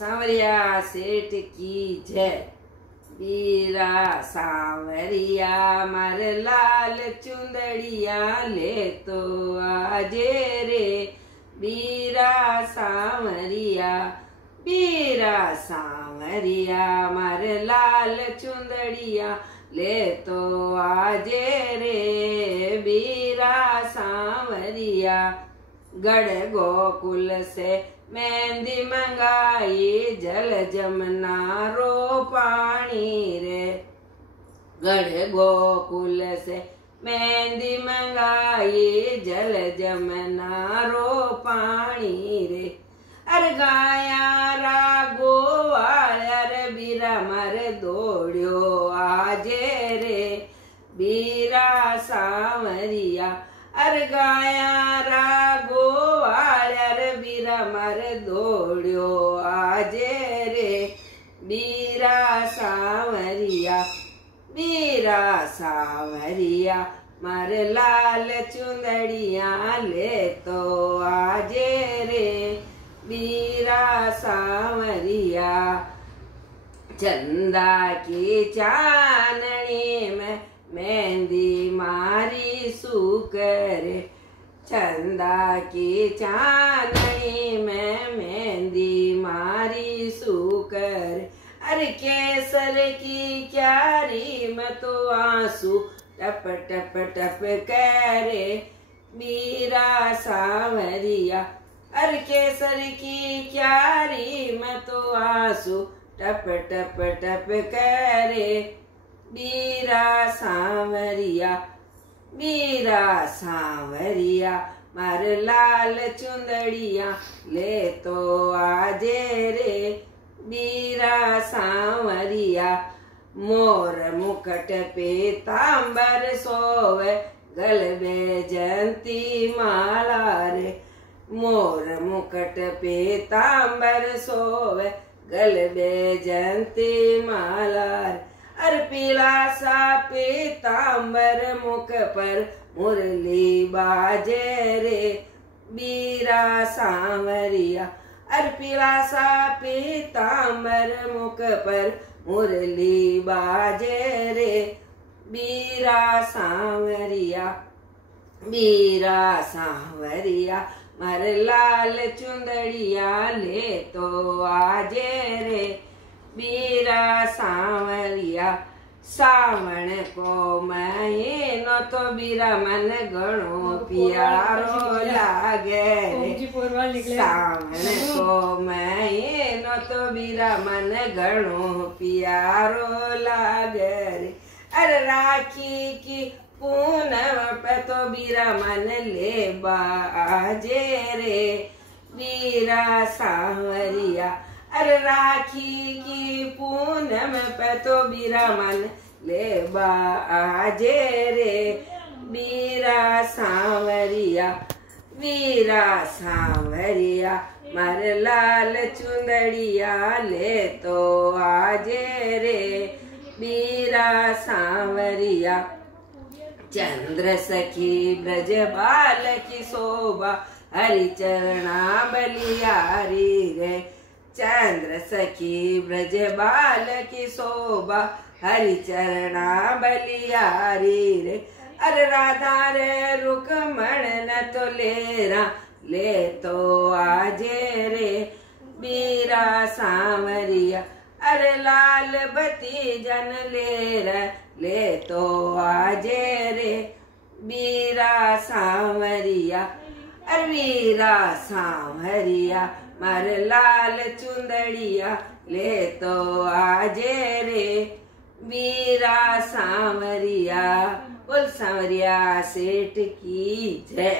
सांवरिया सेठ की जय। बीरा सांवरिया मार लाल चुंदड़िया ले तो आजे रे। बीरा सांवरिया मार लाल चुंदड़िया ले तो आजे रे। बीरा सांवरिया गढ़ गोकुल से मेहंदी मंगाई जल जमुना रो पानी रे। गढ़ गोकुल से मेहंदी मंगाई जल जमुना रो पानी रे। अरे गाया रागो वायर बीरा मर दौड़ियो आजे रे। बीरा सांवरिया अरे गाया रागो वायर बीरा मर दौड़ियो आजे रे। बीरा सांवरिया मर लाल चुंदड़िया ले तो आजे रे। बीरा सांवरिया चंदा की चांदनी में मेहंदी मारी सुकर। चंदा की चांदनी में मेहंदी मारी सुकर। अरे केसर की क्यारी में तो आंसू टप टप टप करे। बीरा सांवरिया अरे केसर की क्यारी में तो आंसू टप टप टप करे। बीरा सांवरिया मार लाल चुंदड़िया ले तो आजे रे। बीरा सांवरिया मोर मुकुट पीतांबर सोवे गल में जयंती माला रे। मोर मुकुट पीतांबर सोवे गल में जयंती माला रे। अर पीला सा पीतांबर मुख पर मुरली बाजे रे। बीरा सांवरिया अर पीला सा पीतांबर मुख पर मुरली बाजे रे। बीरा सांवरिया मर लाल चुंदड़िया ले तो आजे रे। बीरा सांवरिया सावण को महीनो तो बीरा मन घणो प्यारो लागे रे। सावण को महीनो तो बीरा मन घणो प्यारो लागे रे। अरे राखी की पूनम पे तो बीरा मन ले बाजे रे। बीरा सांवरिया अरे राखी की पूनम पे तो बीरा मन ले बाजे रे। बीरा सांवरिया मर लाल चुंदड़िया ले तो आजे रे। बीरा सांवरिया चंद्र सखी ब्रज बाल की शोभा हरि चरणा बलियारी रे। चंद्र सखी ब्रज बाल की शोभा हरि चरणा बलियारी रे। अरे राधा रे रुकमण न तो ले तो आजे रे। बीरा सांवरिया अरे लाल बती जन ले तो आजे रे। बीरा सांवरिया अरे बीरा सांवरिया मर लाल चुंदड़िया ले तो आजे रे। बीरा सांवरिया बोल सांवरिया सेठ की जय।